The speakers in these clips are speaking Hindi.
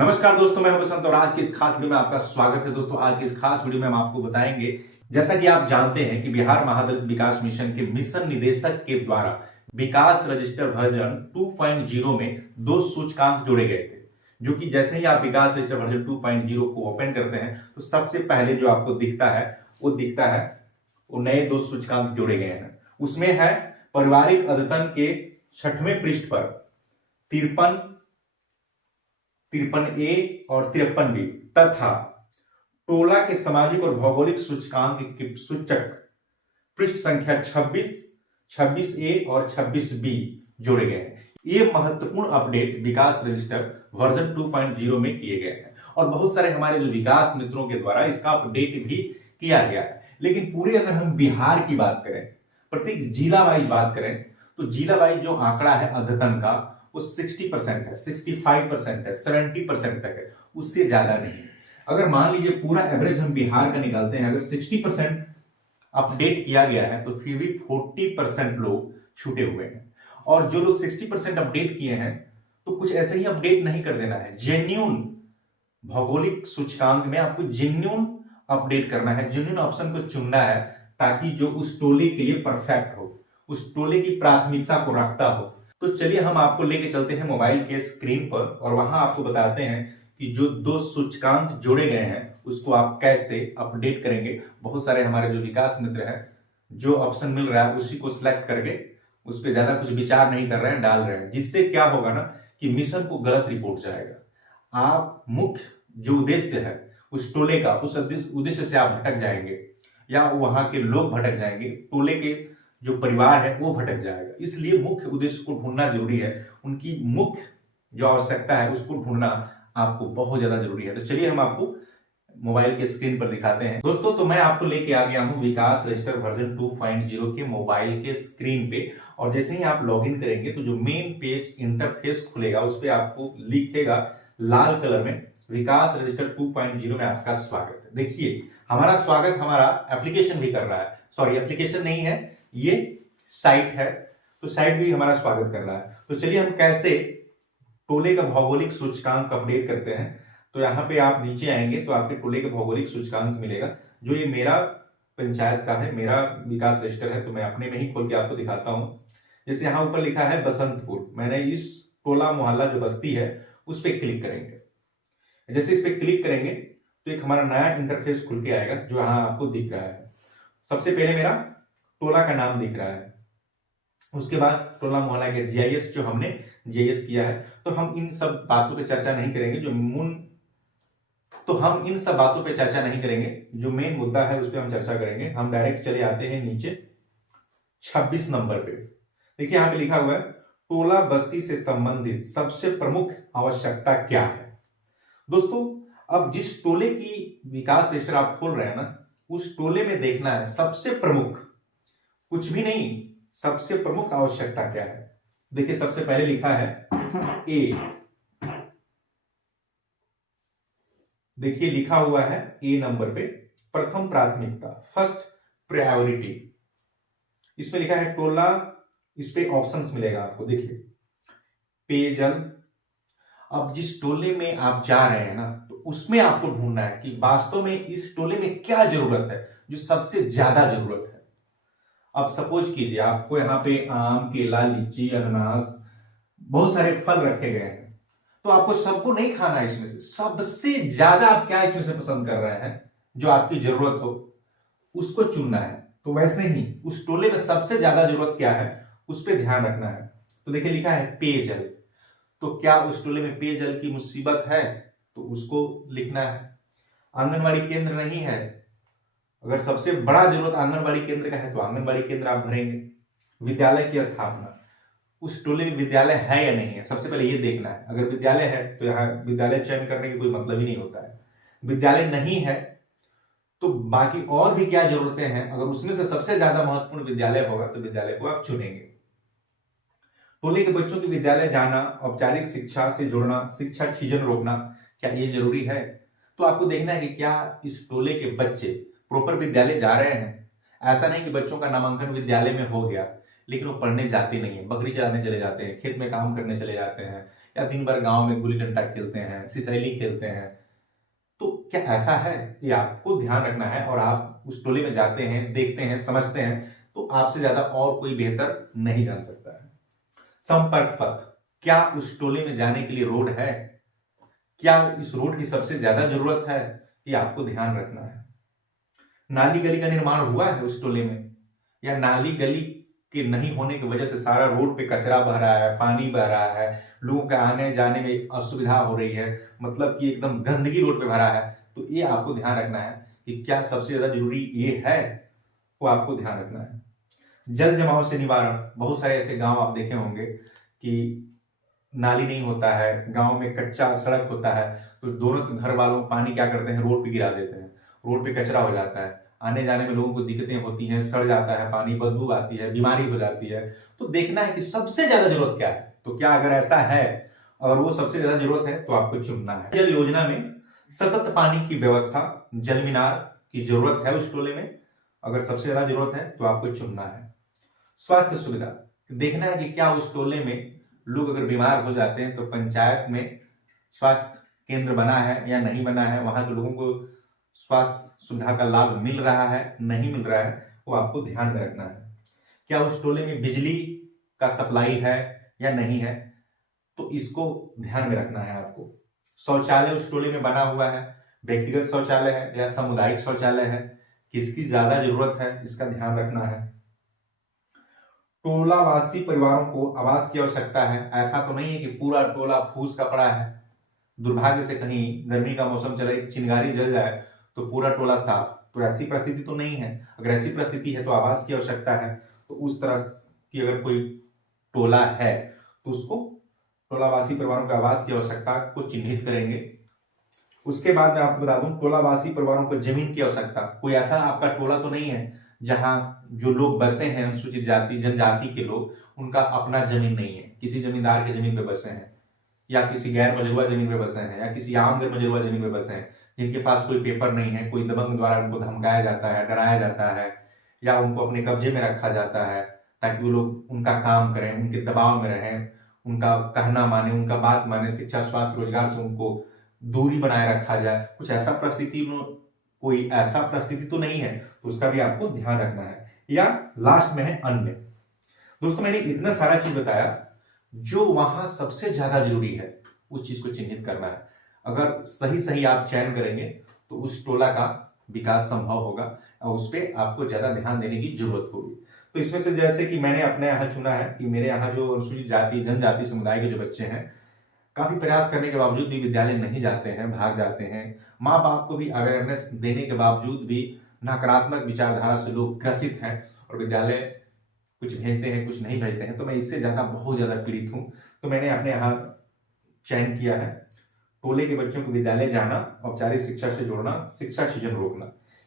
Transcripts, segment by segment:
नमस्कार दोस्तों, मैं हूं बसंत और आज की इस खास वीडियो में आपका स्वागत है। दोस्तों, आज की इस खास वीडियो में हम आपको बताएंगे, जैसा कि आप जानते हैं कि बिहार महादलित विकास मिशन के मिशन निदेशक के द्वारा विकास रजिस्टर वर्जन 2.0 में दो सूचकांक जोड़े गए थे। जो कि जैसे ही आप विकास रजिस्टर वर्जन 2.0 को ओपन करते हैं तो सबसे पहले जो आपको दिखता है वो नए दो सूचकांक जोड़े गए हैं। उसमें है पारिवारिक अद्यतन के 6वें पृष्ठ पर 53A और 53B तथा टोला के सामाजिक और भौगोलिक सूचकांक के सूचक पृष्ठ संख्या 26, 26A और 26B जोड़े गए हैं। ये महत्वपूर्ण अपडेट विकास रजिस्टर वर्जन 2.0 में किए गए हैं और बहुत सारे हमारे जो विकास मित्रों के द्वारा इसका अपडेट भी किया गया है। लेकिन पूरे अगर हम बिहार की बात करें, प्रत्येक जिला वाइज बात करें, तो जिला वाइज जो आंकड़ा है अद्यतन का वो 60% है, 65% है, 70% तक है, उससे ज्यादा नहीं। अगर मान लीजिए पूरा एवरेज हम बिहार का निकालते हैं, अगर 60% अपडेट किया गया है तो फिर भी 40% लोग छूटे हुए हैं। और जो लोग 60% अपडेट किए हैं तो कुछ ऐसे ही अपडेट नहीं कर देना है। जेन्युइन भौगोलिक सूचकांक में आपको जेन्युइन अपडेट करना है, जेन्युइन ऑप्शन को चुनना है, ताकि जो उस टोले के लिए परफेक्ट हो, उस टोले की प्राथमिकता को रखता हो। तो चलिए हम आपको लेके चलते हैं मोबाइल के स्क्रीन पर और वहां आपको बताते हैं कि जो दो सूचकांक जोड़े गए हैं उसको आप कैसे अपडेट करेंगे। बहुत सारे हमारे जो विकास मित्र हैं, जो ऑप्शन मिल रहा है उसी को सिलेक्ट करके उस पर ज्यादा कुछ विचार नहीं कर रहे हैं, डाल रहे हैं, जिससे क्या होगा ना कि मिशन को गलत रिपोर्ट जाएगा। आप मुख्य जो उद्देश्य है उस टोले का, उस उद्देश्य से आप भटक जाएंगे या वहां के लोग भटक जाएंगे, टोले के जो परिवार है वो भटक जाएगा। इसलिए मुख्य उद्देश्य को ढूंढना जरूरी है, उनकी मुख्य जो आवश्यकता है उसको ढूंढना आपको बहुत ज्यादा जरूरी है। तो चलिए हम आपको मोबाइल के स्क्रीन पर दिखाते हैं। दोस्तों, तो मैं आपको लेके आ गया हूं विकास रजिस्टर वर्जन 2.0 के मोबाइल के स्क्रीन पे। और जैसे ही आप लॉगिन करेंगे तो जो मेन पेज इंटरफेस खुलेगा उस पर आपको लिखेगा लाल कलर में विकास रजिस्टर 2.0 में आपका स्वागत है। देखिए हमारा स्वागत हमारा एप्लीकेशन भी कर रहा है, सॉरी एप्लीकेशन नहीं है, ये साइट है, तो साइट भी हमारा स्वागत कर रहा है। तो चलिए हम कैसे टोले का भौगोलिक सूचकांक अपडेट करते हैं। तो यहाँ पे आप नीचे आएंगे तो आपके टोले का भौगोलिक सूचकांक मिलेगा। जो ये मेरा पंचायत का है, मेरा विकास रजिस्टर है, तो मैं अपने में ही खोल के आपको दिखाता हूं। जैसे यहाँ ऊपर लिखा है बसंतपुर, मैंने इस टोला मोहल्ला जो बस्ती है उस पर क्लिक करेंगे। जैसे इस पर क्लिक करेंगे तो एक हमारा नया इंटरफेस खुल के आएगा जो यहाँ आपको दिख रहा है। सबसे पहले मेरा टोला का नाम दिख रहा है, उसके बाद टोला मोहल्ला के जीआईएस जो हमने जीआईएस किया है। तो हम इन सब बातों पे चर्चा नहीं करेंगे, जो मेन मुद्दा है उस पर हम चर्चा करेंगे। हम डायरेक्ट चले आते हैं नीचे 26 नंबर पे। देखिए यहाँ पे लिखा हुआ है टोला बस्ती से संबंधित सबसे प्रमुख आवश्यकता क्या है। दोस्तों, अब जिस टोले की विकास रजिस्टर आप खोल रहे हैं ना, उस टोले में देखना है सबसे प्रमुख, कुछ भी नहीं, सबसे प्रमुख आवश्यकता क्या है। देखिए सबसे पहले लिखा है ए, देखिए लिखा हुआ है ए नंबर पे प्रथम प्राथमिकता, फर्स्ट प्रायोरिटी। इसमें लिखा है टोला, इस पे ऑप्शंस मिलेगा आपको, देखिए पेयजल। अब जिस टोले में आप जा रहे हैं ना तो उसमें आपको ढूंढना है कि वास्तव में इस टोले में क्या जरूरत है, जो सबसे ज्यादा जरूरत है। अब सपोज कीजिए आपको यहाँ पे आम, केला, लीची, अनानास, बहुत सारे फल रखे गए हैं, तो आपको सबको नहीं खाना है, इसमें से सबसे ज्यादा आप क्या इसमें से पसंद कर रहे हैं, जो आपकी जरूरत हो उसको चुनना है। तो वैसे ही उस टोले में सबसे ज्यादा जरूरत क्या है उस पर ध्यान रखना है। तो देखिए लिखा है पेयजल, तो क्या उस टोले में पेयजल की मुसीबत है तो उसको लिखना है। आंगनबाड़ी केंद्र नहीं है, अगर सबसे बड़ा जरूरत आंगनबाड़ी केंद्र का है तो आंगनबाड़ी केंद्र आप भरेंगे। विद्यालय की स्थापना, उस टोले में विद्यालय है या नहीं है, सबसे पहले ये देखना है। अगर विद्यालय है तो यहाँ विद्यालय चयन करने की कोई मतलब ही नहीं होता है। विद्यालय नहीं है तो बाकी और भी क्या जरूरतें हैं, अगर उसमें से सबसे ज्यादा महत्वपूर्ण विद्यालय होगा तो विद्यालय को आप चुनेंगे। टोले के बच्चों की विद्यालय जाना, औपचारिक शिक्षा से जुड़ना, शिक्षा छीजन रोकना, क्या ये जरूरी है। तो आपको देखना है कि क्या इस टोले के बच्चे प्रॉपर विद्यालय जा रहे हैं। ऐसा नहीं कि बच्चों का नामांकन विद्यालय में हो गया लेकिन वो पढ़ने जाते नहीं है, बकरी चराने चले जाते हैं, खेत में काम करने चले जाते हैं, या दिन भर गांव में गुल्ली डंडा खेलते हैं, सिसैली खेलते हैं। तो क्या ऐसा है? ये आपको ध्यान रखना है। और आप उस टोले में जाते हैं, देखते हैं, समझते हैं, तो आपसे ज्यादा और कोई बेहतर नहीं जान सकता है। संपर्क पथ, क्या उस टोले में जाने के लिए रोड है? क्या इस रोड की सबसे ज्यादा जरूरत है? ये आपको ध्यान रखना है। नाली गली का निर्माण हुआ है उस टोले में, या नाली गली के नहीं होने की वजह से सारा रोड पे कचरा बह रहा है, पानी बह रहा है, लोगों के आने जाने में असुविधा हो रही है, मतलब कि एकदम गंदगी रोड पे भरा है। तो ये आपको ध्यान रखना है कि क्या सबसे ज्यादा जरूरी ये है, वो आपको ध्यान रखना है। जल जमाव से निवारण, बहुत सारे ऐसे गांव आप देखे होंगे कि नाली नहीं होता है, गांव में कच्चा सड़क होता है, तो दोनों घर वालों पानी क्या करते हैं, रोड पे गिरा देते हैं, रोड पे कचरा हो जाता है, आने जाने में लोगों को दिक्कतें होती हैं, सड़ जाता है पानी, बदबू आती है, बीमारी हो जाती है। तो देखना है कि सबसे ज्यादा जरूरत क्या है। तो क्या अगर ऐसा है, अगर वो सबसे ज्यादा जरूरत है, तो आपको चुनना है। जल योजना में सतत पानी की व्यवस्था, जल मीनार की जरूरत है उस टोले में, अगर सबसे ज्यादा जरूरत है तो आपको चुनना है। स्वास्थ्य सुविधा, देखना है कि क्या उस टोले में लोग अगर बीमार हो जाते हैं तो पंचायत में स्वास्थ्य केंद्र बना है या नहीं बना है, वहां के लोगों को स्वास्थ्य सुविधा का लाभ मिल रहा है, नहीं मिल रहा है, वो आपको ध्यान में रखना है। क्या उस टोले में बिजली का सप्लाई है या नहीं है, तो इसको ध्यान में रखना है आपको। शौचालय उस टोले में बना हुआ है, व्यक्तिगत शौचालय है या सामुदायिक शौचालय है, किसकी ज्यादा जरूरत है, इसका ध्यान रखना है। टोलावासी परिवारों को आवास की आवश्यकता है, ऐसा तो नहीं है कि पूरा टोला फूस का पड़ा है, दुर्भाग्य से कहीं गर्मी का मौसम चले, एक चिंगारी जल जाए तो पूरा टोला साफ, तो ऐसी परिस्थिति तो नहीं है। अगर ऐसी परिस्थिति है तो आवास की आवश्यकता है। तो उस तरह की अगर कोई टोला है तो उसको टोलावासी परिवारों के आवास की आवश्यकता को चिन्हित करेंगे। उसके बाद मैं आपको बता दूं, टोलावासी परिवारों को जमीन की आवश्यकता, कोई ऐसा आपका टोला तो नहीं है जहां जो लोग बसे हैं, अनुसूचित जाति जनजाति के लोग, उनका अपना जमीन नहीं है, किसी जमींदार के जमीन पे बसे हैं, या किसी गैर मजरूआ जमीन पे बसे हैं, या किसी आम गैर मजरूआ जमीन पे बसे हैं, जिनके पास कोई पेपर नहीं है, कोई दबंग द्वारा उनको धमकाया जाता है, डराया जाता है, या उनको अपने कब्जे में रखा जाता है ताकि वो लोग उनका काम करें, उनके दबाव में रहें, उनका कहना माने, उनका बात माने, शिक्षा स्वास्थ्य रोजगार से उनको दूरी बनाए रखा जाए। कुछ ऐसा परिस्थिति, कोई ऐसा परिस्थिति तो नहीं है, तो उसका भी आपको ध्यान रखना है। या लास्ट में है अन्य। दोस्तों मैंने इतना सारा चीज बताया, जो वहां सबसे ज्यादा जरूरी है उस चीज को चिन्हित करना है। अगर सही सही आप चयन करेंगे तो उस टोला का विकास संभव होगा और उस पर आपको ज्यादा ध्यान देने की जरूरत होगी। तो इसमें से जैसे कि मैंने अपने यहाँ चुना है कि मेरे यहाँ जो अनुसूचित जाति जनजाति समुदाय के जो बच्चे हैं, काफी प्रयास करने के बावजूद भी विद्यालय नहीं जाते हैं, भाग जाते हैं। माँ बाप को भी अवेयरनेस देने के बावजूद भी नकारात्मक विचारधारा से लोग ग्रसित हैं और विद्यालय कुछ भेजते हैं, कुछ नहीं भेजते हैं। तो मैं इससे ज्यादा बहुत ज्यादा पीड़ित हूँ। तो मैंने अपने यहाँ चयन किया है, टोले के बच्चों को विद्यालय जाना, औपचारिक शिक्षा से जोड़ना, शिक्षा सृजन रोकना।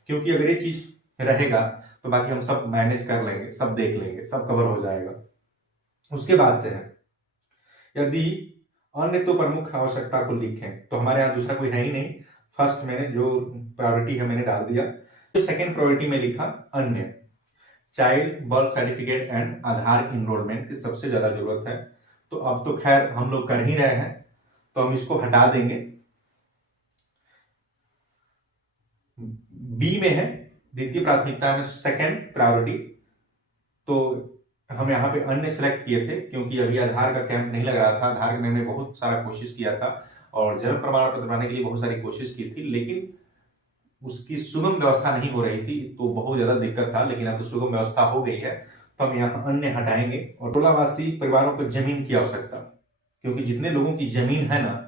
क्योंकि अगर ये चीज रहेगा तो बाकी हम सब मैनेज कर लेंगे, सब देख लेंगे, सब कवर हो जाएगा। उसके बाद से है, यदि अन्य तो प्रमुख आवश्यकता को लिखें, तो हमारे यहाँ दूसरा कोई है ही नहीं। फर्स्ट मैंने जो प्रायोरिटी है मैंने डाल दिया। तो सेकेंड प्रायोरिटी में लिखा अन्य, child birth certificate and Aadhaar enrolment की सबसे ज्यादा जरूरत है। तो अब तो खैर हम लोग कर ही रहे हैं, तो हम इसको हटा देंगे। बी में है द्वितीय प्राथमिकता में सेकेंड प्रायोरिटी, तो हम यहाँ पे अन्य सेलेक्ट किए थे क्योंकि अभी आधार का कैंप नहीं लग रहा था। आधार के मैंने बहुत सारा कोशिश किया था और जन्म प्रमाण पत्र बनाने के लिए बहुत सारी कोशिश की थी, लेकिन उसकी सुगम व्यवस्था नहीं हो रही थी, तो बहुत ज्यादा दिक्कत था। लेकिन अब तो सुगम व्यवस्था हो गई है, तो हम यहाँ अन्य हटाएंगे। और टोलावासी परिवारों को जमीन की आवश्यकता, क्योंकि जितने लोगों की जमीन है ना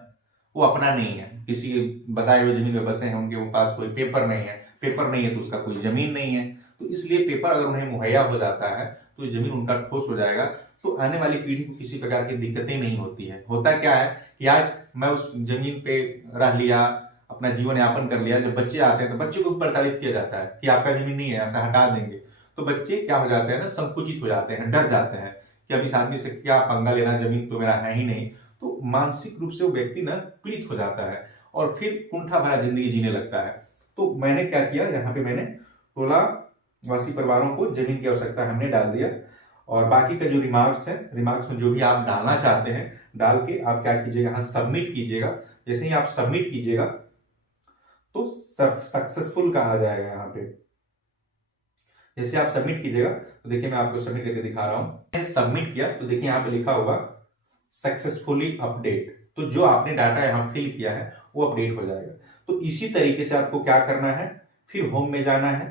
वो अपना नहीं है, किसी बसाए हुए जमीन में बसे हैं, उनके पास कोई पेपर नहीं है, पेपर नहीं है तो उसका कोई जमीन नहीं है। तो इसलिए पेपर अगर उन्हें मुहैया हो जाता है तो जमीन उनका ठोस हो जाएगा, तो आने वाली पीढ़ी को किसी प्रकार की दिक्कतें नहीं होती है। होता क्या है कि आज मैं उस जमीन पे रह लिया, अपना जीवन यापन कर लिया, जब बच्चे आते हैं तो बच्चे को प्रताड़ित किया जाता है कि आपका जमीन नहीं है, ऐसा हटा देंगे। तो बच्चे क्या हो जाते हैं ना, संकुचित हो जाते हैं, डर जाते हैं कि अब इस आदमी से क्या पंगा लेना, जमीन तो मेरा है ही नहीं। तो मानसिक रूप से वो व्यक्ति ना पीड़ित हो जाता है और फिर कुंठा भरा जिंदगी जीने लगता है। तो मैंने क्या किया, यहाँ पे मैंने टोलावासी परिवारों को जमीन की आवश्यकता हमने डाल दिया। और बाकी का जो रिमार्क्स है, रिमार्क्स में जो भी आप डालना चाहते हैं डाल के आप क्या कीजिएगा, यहाँ सबमिट कीजिएगा। जैसे ही आप सबमिट कीजिएगा तो सक्सेसफुल का आ जाएगा यहाँ पे। जैसे आप सबमिट कीजिएगा तो देखिए मैं आपको सबमिट करके दिखा रहा हूं। सबमिट किया तो देखिए यहाँ पे लिखा होगा सक्सेसफुली अपडेट। तो जो आपने डाटा यहाँ फिल किया है वो अपडेट हो जाएगा। तो इसी तरीके से आपको क्या करना है, फिर होम में जाना है।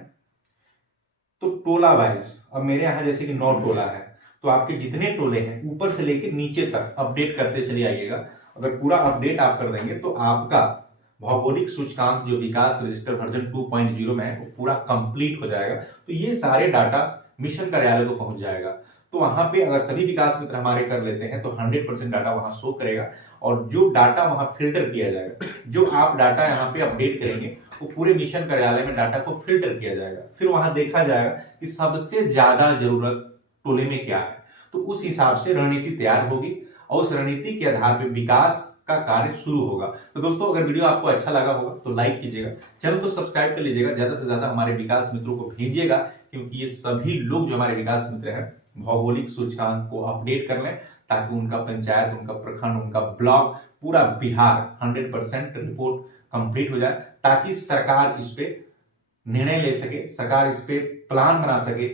तो टोला वाइज अब मेरे यहाँ जैसे कि 9 टोला है, तो आपके जितने टोले हैं ऊपर से लेकर नीचे तक अपडेट करते चले आइएगा। अगर पूरा अपडेट आप कर देंगे तो आपका भौगोलिक सूचकांक जो विकास रजिस्टर वर्जन 2.0 में है वो पूरा कंप्लीट हो जाएगा। तो ये सारे डाटा मिशन कार्यालय को पहुंच जाएगा। तो वहां पे अगर सभी विकास मित्र हमारे कर लेते हैं तो 100% डाटा वहां शो करेगा। और जो डाटा वहां फिल्टर किया जाएगा, जो आप डाटा यहाँ पे अपडेट करेंगे वो पूरे मिशन कार्यालय में डाटा को फिल्टर किया जाएगा। फिर वहां देखा जाएगा कि सबसे ज्यादा जरूरत टोले में क्या है, तो उस हिसाब से रणनीति तैयार होगी और उस रणनीति के आधार पर विकास का कार्य शुरू होगा। तो दोस्तों अगर वीडियो आपको अच्छा लगा होगा तो लाइक कीजिएगा, चैनल को सब्सक्राइब कर लीजिएगा, ज्यादा से ज्यादा हमारे विकास मित्रों को भेजिएगा, क्योंकि ये सभी लोग जो हमारे विकास मित्र हैं भौगोलिक सूचकांक को अपडेट कर लें, ताकि उनका पंचायत, उनका प्रखंड, उनका ब्लॉक, पूरा बिहार 100% रिपोर्ट कंप्लीट हो जाए, ताकि सरकार इस पे निर्णय ले सके, सरकार इस पे प्लान बना सके।